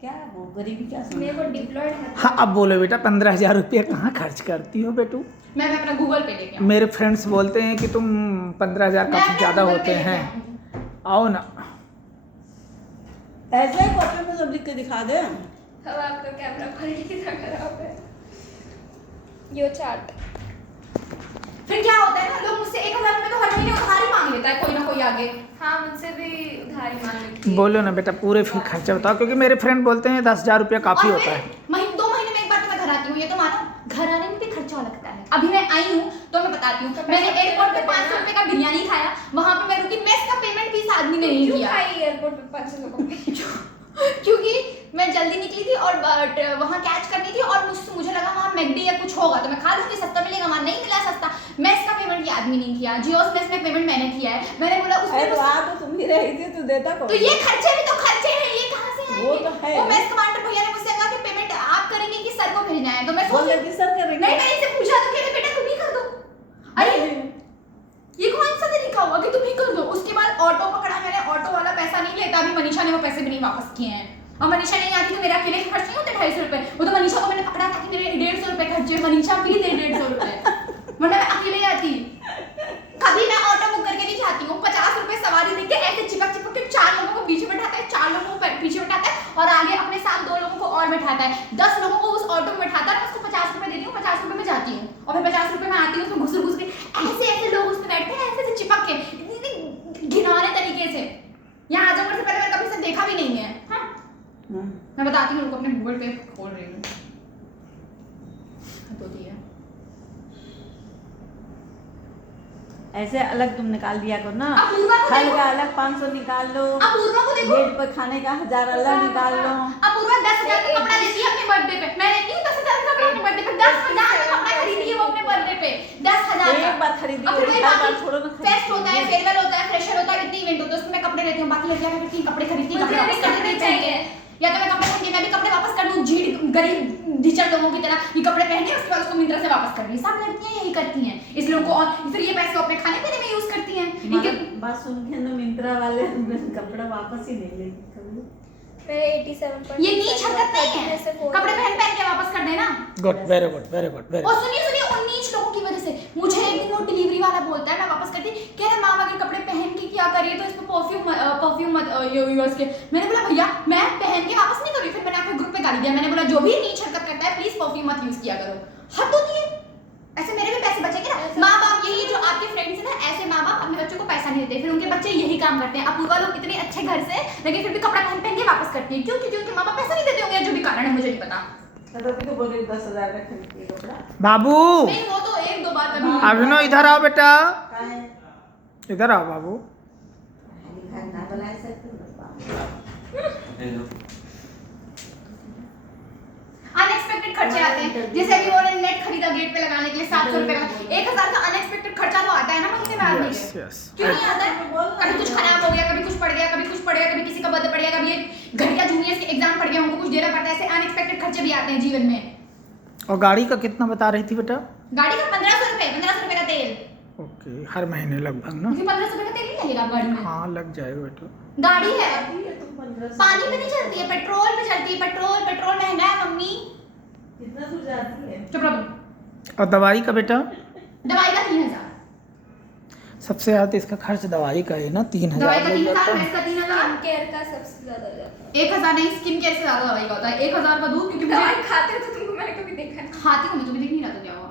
क्या वो गरीबी क्या मेरे को डिप्लॉयड है। हाँ अब बोलो बेटा 15,000 रुपये कहाँ खर्च करती हो बेटू? मैं अपना गूगल पे लेके आऊँ। मेरे फ्रेंड्स बोलते हैं कि तुम 15,000 काफ़ी ज़्यादा होते हैं। आओ ना। ऐसे ही कॉपी में सब लिख के दिखा दे। अब आपका कैमरा क्वालिटी कितना खराब है। यो चार्ट फिर क्या होता है ना, लोग मुझसे 1,000 रुपये तो हर महीने उधार ही मांग लेता है कोई ना कोई आगे। हाँ मुझसे भी उधार ही मांग लेती है। बोलो ना बेटा पूरे फिर खर्चा बताओ, क्योंकि मेरे फ्रेंड बोलते हैं 10,000 रुपया काफ़ी होता है। 2 महीने में एक बार तो मैं घर आती हूँ, ये तो मानो। घर आने में भी खर्चा लगता है। अभी मैं आई हूँ तो मैं बताती हूँ, मैंने एयरपोर्ट पे 500 रुपये का बिरयानी खाया, वहाँ पे मैं रुकी, मेस का पेमेंट भी इस आदमी ने नहीं किया। एयरपोर्ट पे 500 रुपये क्योंकि मैं जल्दी निकली थी और वहाँ कैच करनी थी और मुझे लगा वहाँ मैकडी या कुछ होगा तो मैं खा लूँगी, सस्ता मिलेगा, वहाँ नहीं मिला सस्ता। मेस का पेमेंट ये आदमी नहीं किया, जियोस मेस में पेमेंट मैंने किया है। मैंने बोला तो तुम ही रही थी, तू देता कौन? तो ये खर्चे भी तो खर्चे हैं, ये कहाँ से आएंगे? वो तो है। वो मेस कमांडर भैया ने मुझसे कहा कि पेमेंट आप करेंगे कि सर को भेजना है, तो मैं बोल रही सर करेंगे। नहीं, मैंने इसे पूछा तो कहते बेटा तुम ही कर दो। अरे ये कौन सा तरीका हुआ कि तुम ही कर दो? उसके बाद ऑटो पकड़ा मैंने, ऑटो वाला पैसा नहीं लेता, अभी मनीषा ने वो पैसे भी नहीं वापस किए हैं। और मनीषा नहीं आती तो मेरा अकेले खर्च नहीं होते 250 रुपए। वो तो मनीषा को मैंने पकड़ा था कि मेरे 150 रुपए खर्चे, मनीषा भी दे 150 रुपए, वरना मैं अकेले आती। कभी मैं ऑटो बुक करके नहीं जाती हूँ, 50 रुपए सवारी देके ऐसे चिपक के 4 लोगों को बीच में बैठाता है, 4 लोगों को पीछे बैठाता है और आगे अपने साथ 2 लोगों को और बैठाता है, 10 लोगों को उस ऑटो में बैठाता है। मैं उसको 50 रुपए देती हूँ, 50 रुपए में जाती हूँ और फिर 50 रुपए में आती हूँ, उसमें घुस के ऐसे लोग उसमें बैठते हैं, ऐसे चिपक के इतनी घिनौने तरीके से। यहाँ आजमगढ़ से पहले मैंने कभी से देखा भी नहीं है। हाँ मैं बताती हूँ, अपने गूगल पे खोल रही हूँ तो दिया ऐसे अलग तुम निकाल दिया करो ना। अपूर्वा को फल देखो। का अलग 500 निकाल लो, अपूर्वा को देखो, गेट पर खाने का 1000 अलग निकाल लो। अपूर्वा 10,000 का कपड़ा लेती है अपने बर्थडे पे, मैं लेती हूँ 10,000 का कपड़ा अपने बर्थडे पे, 10,000 का कपड़ा खरीदी है वो अपने बर्थडे पे, 10,000 का एक बार खरीदी, और फिर एक बार छोड़ो ना। फेस्ट होता है, फेयरवेल होता है, फ्रेशर होता है, कितनी इवेंट होता है उसमें मैं कपड़े लेती हूँ, बाकी लड़कियां करती हैं कपड़े खरीदती हैं, कपड़े वापस कर देती चाहिए, या तो मैं कपड़े खरीदी मैं भी कपड़े वापस कर दूं झीड़ गरीब ढिचड़ लोगों की तरह, ये कपड़े पहने उसके बाद उसको मिंत्रा से वापस कर दी। सब लड़कियां यही करती हैं, इस लोगों को और फिर ये पैसे अपने खाने पीने में यूज करती हैं। इनके बात सुन के ना मिंत्रा वाले कपड़ा वापस ही नहीं लेगी कभी। मेरे 87% ये नीच हरकत नहीं है, कपड़े पहन के वापस कर देना। Good, very good, very good, very. और सुनिए उन नीच लोगों की वजह से मुझे एक दिन वो डिलीवरी वाला बोलता है, मैं वापस करती, कह रहा मैम अगर कपड़े पहन के क्या करिए तो इसमें परफ्यूम मत यूज के। मैंने बोला भैया मैं पहन के वापस नहीं कर रही, फिर मैंने आपके ग्रुप पे गाली दिया, मैंने बोला जो भी नीच हरकत करता है प्लीज परफ्यूम मत यूज किया करो, हद होती है। ऐसे मेरे भी पैसे बचेंगे ना। माँ बाप यही जो आपके फ्रेंड्स हैं ना, ऐसे माँ बाप अपने बच्चों को पैसा नहीं देते, फिर उनके बच्चे यही काम करते हैं। अपूर्वा लोग इतने अच्छे घर से लेकिन फिर भी कपड़ा पहन के वापस करती है, क्यों? क्योंकि उनके माँ बाप पैसा नहीं देते होंगे, जो भी कारण है मुझे नहीं पता। तो बोले 10,000 का खरीदी कपड़ा। बाबू नहीं वो तो 1-2 बार कभी। अभिनव इधर आओ बेटा, काहे इधर आओ बाबू। घर ना बुला सकते हो। अनएक्सपेक्टेड खर्चे आते हैं, जैसे अभी वो नेट खरीदा गेट पे लगाने के लिए 700 रुपए का, 1,000 का अनएक्सपेक्टेड खर्चा तो आता है ना महीने में आदमी यस के। यस। क्यों नहीं आता है? कभी कुछ खराब हो गया, कभी कुछ पड़ गया, कभी किसी का बर्थडे पड़ गया, कभी घटिया जूनियर्स के एग्जाम पड़ गया, उनको कुछ देना पड़ता है, ऐसे अनएक्सपेक्टेड खर्चे भी आते हैं जीवन में। और गाड़ी का कितना बता रही थी बेटा? गाड़ी का 1500 रुपए का तेल। ओके, हर महीने लगभग ना? मुझे 1500 रुपए का तेल नहीं लगेगा गाड़ी में। हाँ लग जाएगा बेटा। गाड़ी है, पानी पे नहीं चलती है, पेट्रोल पे चलती है। पेट्रोल महंगा है मम्मी। कितना दूर जाती है? चुप रहो। और दवाई का बेटा? दवाई का 3,000। सबसे ज्यादा इसका खर्च दवाई का है ना, 3,000 दवाई का लग 3,000, जाता है। इसका 3,000। स्किन केयर का सबसे ज्यादा जाता है। 1,000 नहीं, स्किन केयर से ज्यादा दवाई का होता है। 1,000 का दूध, क्योंकि दवाई मुझे खाते हो तो तुमको मैंने कभी देखा नहीं। खाती हूँ मैं, तुम्हें देख नहीं रहा तो क्या हुआ।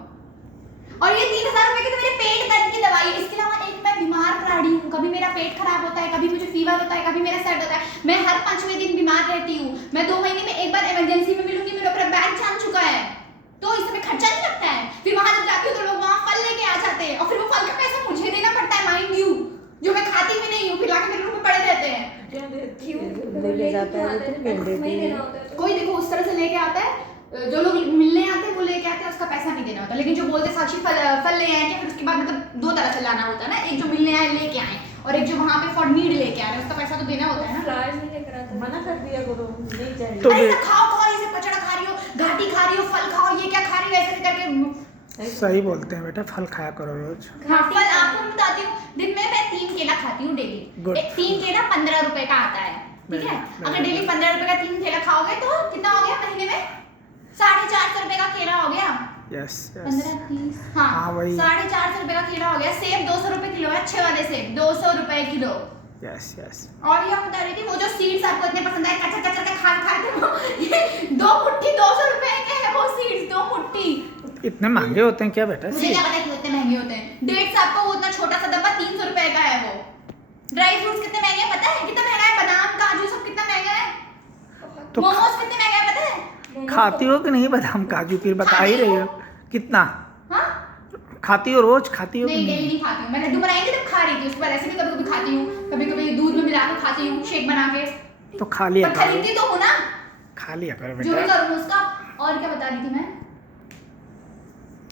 और ये 3,000 रुपए की तो मेरे पेट दर्द की दवाई है। इसके अलावा एक मैं बीमार प्राणी हूँ, कभी मेरा पेट खराब होता है, कभी मुझे फीवर होता है, कभी मेरा सर होता है। मैं हर 5वें दिन बीमार रहती हूँ। मैं 2 महीने में एक बार इमरजेंसी में मिलूंगी, मेरा पूरा बैग जाम चुका है, तो इसमें खर्चा नहीं लगता है। फिर वहां जब जाती हूँ तो लोग वहां फल लेके आ जाते हैं और फिर वो फल का पैसा मुझे देना पड़ता है, माइंड यू, जो मैं खाती भी नहीं हूँ, फिर लाके मेरे रूम में पड़े रहते हैं। लेके जाता है तो क्यों देती है? कोई देखो उस तरह से लेके आता है, जो लोग मिलने आते हैं वो लेके आते हैं, उसका पैसा नहीं देना होता। लेकिन जो बोलते साक्षी फल ले आए क्या, फिर उसके बाद मतलब 2 तरह से लाना होता है ना, एक जो मिलने आए लेके आए और एक जो वहां पे फॉर नीड लेके आ रहे हैं, उसका पैसा तो देना होता है ना। फ्लावर्स नहीं लेकर आता। मना कर दिया करो, नहीं चाहिए। तो ऐसा खाओ, ऐसे कचड़ा खा रही हो, घाटी खा रही हो, फल खाओ, ये क्या खा रही हो, ऐसे करके। सही बोलते हैं बेटा, फल खाया करो रोज। हाँ, फल आपको मैं बताती हूँ, दिन में मैं 3 केला खाती हूँ डेली। Good. 3 केला 15 रुपए का आता है, ठीक है? अगर डेली 15 रुपए का 3 केला खाओगे तो यस यस 15-30 हाँ, हाँ वही। 450 रुपए का कीड़ा हो गया। सेब 200 रुपए किलो है, अच्छे वाले सेब 200 रुपए किलो। Yes yes. और ये बता रही थी वो जो सीड्स आपको इतने पसंद आए कच्चा कच्चा खा खा के वो ये 2 मुट्ठी 200 रुपए के है वो सीड्स, 2 मुट्ठी। इतने महंगे होते हैं क्या बेटा? मुझे क्या पता क्यों इतने महंगे होते हैं। डेट्स आपको वो इतना छोटा सा डब्बा 300 रुपए का है वो। ड्राई फ्रूट्स कितने महंगे हैं पता है? कितना महंगा है? बादाम काजू सब कितना महंगा है। तो मोमोज कितने महंगे हैं पता है? खाती हो कि नहीं बादाम काजू? फिर बता ही रही हो कितना हाँ खाती हो, रोज खाती हो कि नहीं, नहीं? डेली नहीं खाती हूँ। मैं लड्डू बनाई थी तब खा रही थी, उसके बाद ऐसे भी कभी कभी खाती हूँ, कभी कभी दूध में मिला के खाती हूँ शेक बना के। तो खा लिया पर करो, खरीदती तो हूँ ना, खा लिया करो जो भी बेटा। करूँ उसका। और क्या बता रही थी मैं?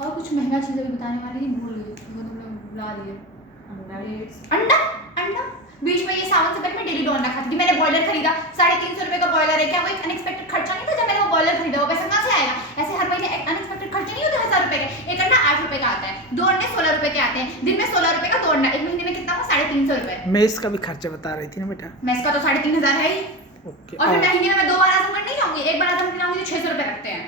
और कुछ महंगा चीजें भी बताने वाली थी, भूल गई, वो तुमने बुला दिए। अंडा अंडा बीच में ये सावन से पहले मैं डेली 2 अंडा खाती थी। मैंने बॉयलर खरीदा, 350 रुपए का बॉयलर है। क्या वो एक अनएक्सपेक्टेड खर्चा नहीं था जब मैंने वो बॉयलर खरीदा? वो पैसा कहाँ से आएगा? ऐसे हर महीने अनएक्सपेक्टेड खर्चे नहीं होते 1000 रुपए के। एक अंडा 8 रुपए का आता है, 2 अंडे 16 रुपए के आते हैं। दिन में 16 रुपए का 2 अंडा, एक महीने में कितना हुआ? 350 रुपए। मेस का भी खर्चा बता रही थी ना बेटा। मेस का तो 3500 है ही। ओके। और फिर महीने में मैं 2 बार आजमगढ़ नहीं जाऊंगी, एक बार आजमगढ़ जाऊंगी तो 600 रुपए लगते हैं।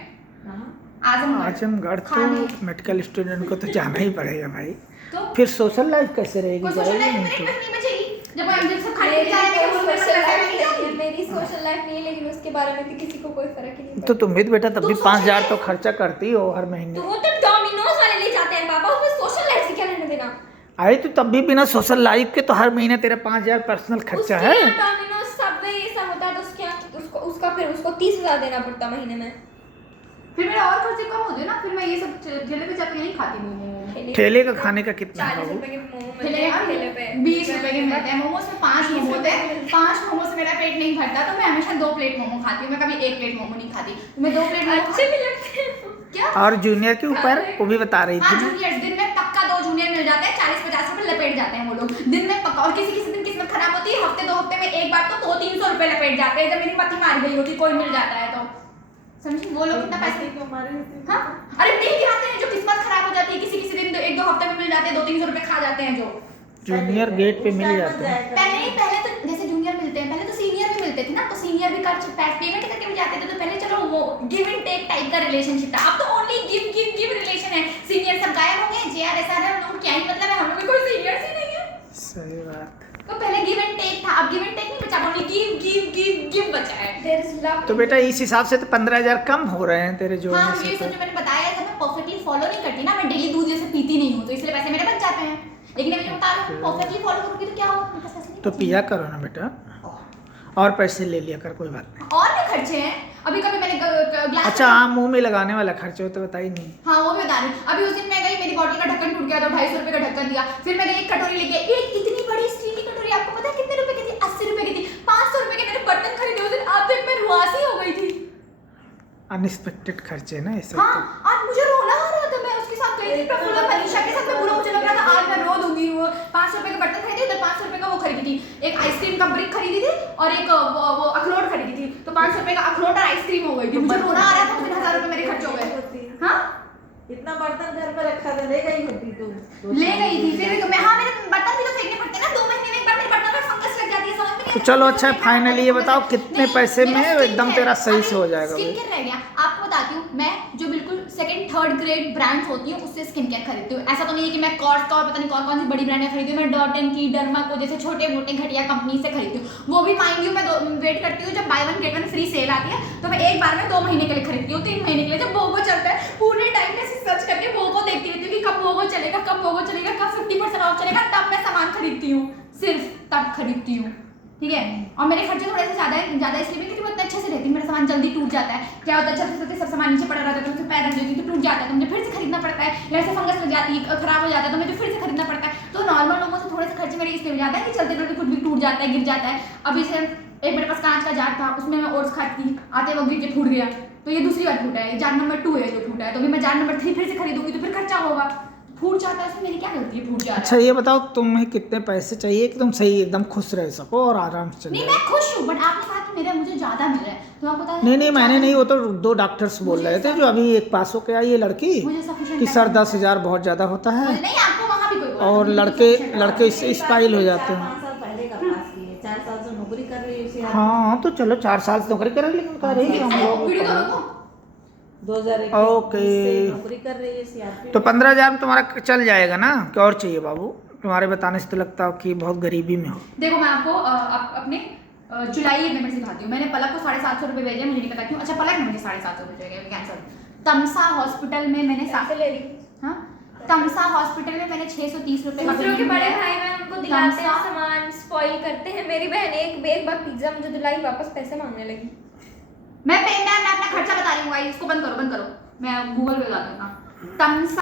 आजमगढ़ आजमगढ़ खाने। तो मेडिकल स्टूडेंट को तो जाना ही पड़ेगा भाई। तो फिर सोशल लाइफ कैसे रहेगी? कोई सोशल जाएगी लाइफ नहीं मेरी तो। नहीं बचेगी जब हम जब सब खाने के जाएंगे तो उसमें सोशल पैसा लाइफ नहीं नहीं है, जाएगी। मेरी सोशल लाइफ नहीं है, लेकिन उसके बारे में भी किसी को कोई फर्क ही नहीं तो पड़ता। तुम भी तो बेटा तब भी तो 5000 सोशल तो खर्चा करती हो हर महीने। तो वो तो डोमिनोज वाले ले जाते हैं पापा, उसमें सोशल लाइफ से क्या लेना देना? अरे तो तब भी बिना सोशल लाइफ के तो हर महीने तेरा 5000 पर्सनल खर्चा है। डोमिनोज सबवे ये सब होता है तो उसको 30,000 देना पड़ता महीने में। फिर मेरे और खर्चे कम होते हैं ना, फिर मैं ये सब ठेले पे जाकर नहीं खाती मोमो। ठेले का खाने का कितना है 40 बाबू? रुपए के मोमो ठेले मिलते हैं, ठेले पे 20 रुपए के मिलते हैं मोमोज में। 5 मोमो होते हैं, 5 मोमो से मेरा पेट नहीं भरता तो मैं हमेशा 2 प्लेट मोमो खाती हूँ। मैं कभी 1 प्लेट मोमो नहीं खाती, मैं 2 प्लेट मोमो अच्छे भी लगते हैं। क्या? और जूनियर के ऊपर वो भी बता रही हाँ थी ना। जूनियर दिन में पक्का 2 जूनियर मिल जाते हैं, 40-50 रुपए लपेट जाते हैं वो लोग दिन में पक्का। और किसी किसी दिन किस्मत खराब होती है, हफ्ते 2 हफ्ते में एक बार तो 200-300 रुपए लपेट जाते हैं। जब मेरी मत्ती मार गई होती कोई मिल जाता है तो समझी वो लोग कितना पैसे। हाँ अरे मिल जाते हैं, जो किस्मत खराब हो जाती है किसी किसी दिन 1-2 हफ्ते में मिल जाते हैं, 200-300 रुपए खा जाते हैं। जो जूनियर गेट पे मिल जाते हैं। पहले तो जैसे जूनियर मिलते हैं, पहले तो सीनियर भी मिलते थे ना, तो सीनियर भी कर पेमेंट करके भी जाते थे। तो पहले चलो वो गिव एंड टेक टाइप का रिलेशनशिप था, अब तो only give give give relation है। सीनियर सब गायब हो गए, जेआरएसआर है, उनको क्या ही मतलब है, हमें भी कोई सीनियर्स ही नहीं है। सही बात। तो पहले गिव एंड टेक था, अब गिव एंड टेक नहीं बचा, only give give give give बचा है। There is love. तो बेटा इस हिसाब से तो 15000 कम हो रहे हैं तेरे जो हाँ में से ये तो। सब जो मैंने बताया है, जब मैं परफेक्टली फॉलो नहीं करती ना, मैं डेली दूध जैसे पीती नहीं हूँ, तो इसलिए पैसे मेरे बच जाते हैं। लेकिन अभी जो बता रही हूँ परफेक्टली फॉलो करूँगी तो क्या होगा, मेरे पास पैसे नहीं तो बचेंगे। पिया करो ना बेटा, और पैसे ले लिया कर, कोई बात नहीं। और भी खर्चे हैं। अभी कभी मैंने ग्लास अच्छा हाँ, मुंह में लगाने वाला खर्चा हो तो बताई नहीं। हाँ वो भी बता रही हूँ। अभी उस दिन मैं गई, मेरी बॉटल का ढक्कन टूट गया तो 250 रुपए का ढक्कन दिया। फिर मैंने एक कटोरी लेके, एक इतनी बड़ी स्टील की कटोरी, आपको पता है कितने रुपए की थी? 80 रुपए की थी। 500 रुपए के मैंने बर्तन खरीदे उस दिन, आप देख मैं रुआसी हो गई थी। अनएक्सपेक्टेड खर्चे ना ऐसे। हाँ आज मुझे रोना आ रहा था, मैं उसके साथ गई थी प्रफुल्ल और मनीषा के साथ, मैं पूरा मुझे लग रहा था आज मैं रो दूंगी। वो 500 रुपए के बर्तन खरीदे, उधर 500 रुपए का वो खरीदी थी, एक आइसक्रीम का ब्रिक खरीदी थी और एक वो अखरोट खरीदी थी। तो 500 रुपए का अखरोट और आइसक्रीम हो गई थी। मुझे रोना आ रहा था, 1000 रुपए मेरे खर्च हो गए। हाँ इतना बर्तन घर पे रखा था, ले गई होती तुम। ले गई थी फिर मैं। हाँ मेरे बर्तन भी तो फेंकने पड़ते हैं ना, 2 महीने में एक बार मेरे बर्तन पर फंगस लग जाती है, समझ में नहीं तो आता। चलो अच्छा फाइनली ये बताओ कितने नहीं, पैसे मेरा में skin एकदम care- तेरा सही से हो अभी जाएगा स्किन भाई? केयर रह गया, आपको बताती हूँ। मैं जो बिल्कुल 2nd-3rd ग्रेड ब्रांड्स होती हैं उससे स्किन केयर खरीदती हूँ। ऐसा तो नहीं है कि मैं कॉर्स का और पता नहीं कौन सी बड़ी ब्रांडें खरीदती हूँ। मैं डॉटन की, डर्मा को जैसे छोटे मोटे घटिया कंपनी से खरीदती हूँ। वो भी माइंड यू मैं वेट करती हूँ जब बाय 1 गेट 1 फ्री सेल आती है, तो मैं एक बार में 2 महीने के लिए खरीदती हूँ, 3 महीने के लिए। जब वोगो चलता है पूरे टाइम में सर्च करके वोगो देखती रहती हूँ कि कब वोगो चलेगा, कब वोगो चलेगा, कब 50% ऑफ चलेगा, तब मैं सामान खरीदती हूँ, सिर्फ तब खरीदती हूँ। ठीक है। और मेरे खर्चे थोड़े से ज़्यादा इसलिए भी क्योंकि मैं इतने अच्छे से रहती हूँ, मेरा सामान जल्दी टूट जाता है। क्या होता है चलते चलते सब सामान नीचे पड़ा रहता है तो मुझे पैर रख देती हूँ तो टूट जाता है, तो मुझे फिर से खरीदना पड़ता है। जैसे फंगस लग जाती है, खराब हो जाता है तो मुझे फिर से खरीदना पड़ता है। तो नॉर्मल लोगों से थोड़े से खर्चे मेरे इसलिए हो जाते हैं कि चलते चलते कुछ भी टूट जाता है, गिर जाता है। अभी से एक मेरे पास कांच का जार था, उसमें मैं ओट्स खाती थी, आते वक्त गिर के टूट गया, तो ये दूसरी बार टूटा है। जार नंबर 2 है जो टूटा है, तो अभी मैं जार नंबर 3 फिर से खरीदूंगी तो फिर खर्चा होगा। फूट जाता है, उसमें मेरी क्या गलती है, फूट जाता है। अच्छा ये बताओ तुम्हें कितने पैसे चाहिए कि तुम सही एकदम खुश रह सको और आराम से चल नहीं जाओ? मैं खुश हूँ, बट आपने कहा कि मेरा मुझे ज्यादा मिल रहा है, तो आपको बता नहीं मैंने नहीं, वो तो 2 डॉक्टर्स बोल रहे थे जो अभी एक पास होके आई है लड़की मुझे sufficient कि सर time 10,000 बहुत ज़्यादा होता है नहीं आपको वहाँ भी कोई बोला, और मुझे लड़के sufficient लड़के time इससे स्टाइल हो जाते हैं। 4-5 साल पहले का पास किए, 4 साल से नौकरी कर रही है उसी आदमी। हाँ तो चलो 4 साल से नौकरी करें, लेकिन कह रही हम अरे, लोग वीडियो तो देखो। 2021 ओके। से नौकरी कर रही है सीआरपी तो 15,000 में तुम्हारा चल जाएगा ना? क्या और चाहिए बाबू? तुम्हारे बताने से तो लगता है कि बहुत गरीबी में हो। देखो मैं आपको अपने जुलाई में सिखाती हूँ। मैंने पलक को 750 रुपये भेजे, मुझे नहीं पता क्यों। अच्छा पलक ने मुझे 750 रुपये भेजे, कैंसिल। तमसा हॉस्पिटल में मैंने पैसे ले रही। हाँ, तमसा हॉस्पिटल में मैंने 630 रुपये का दूसरों के बिल बड़े दिया। भाई बहन उनको दिलाते हैं तमसा- सामान, स्पॉइल करते हैं। मेरी बहन एक बार पिज्जा मुझे दिलाई, वापस पैसे मांगने लगी। मैं अपना खर्चा बता रही हूँ, इसको बंद करो, मैं गूगल पे बता दूंगा। तमसा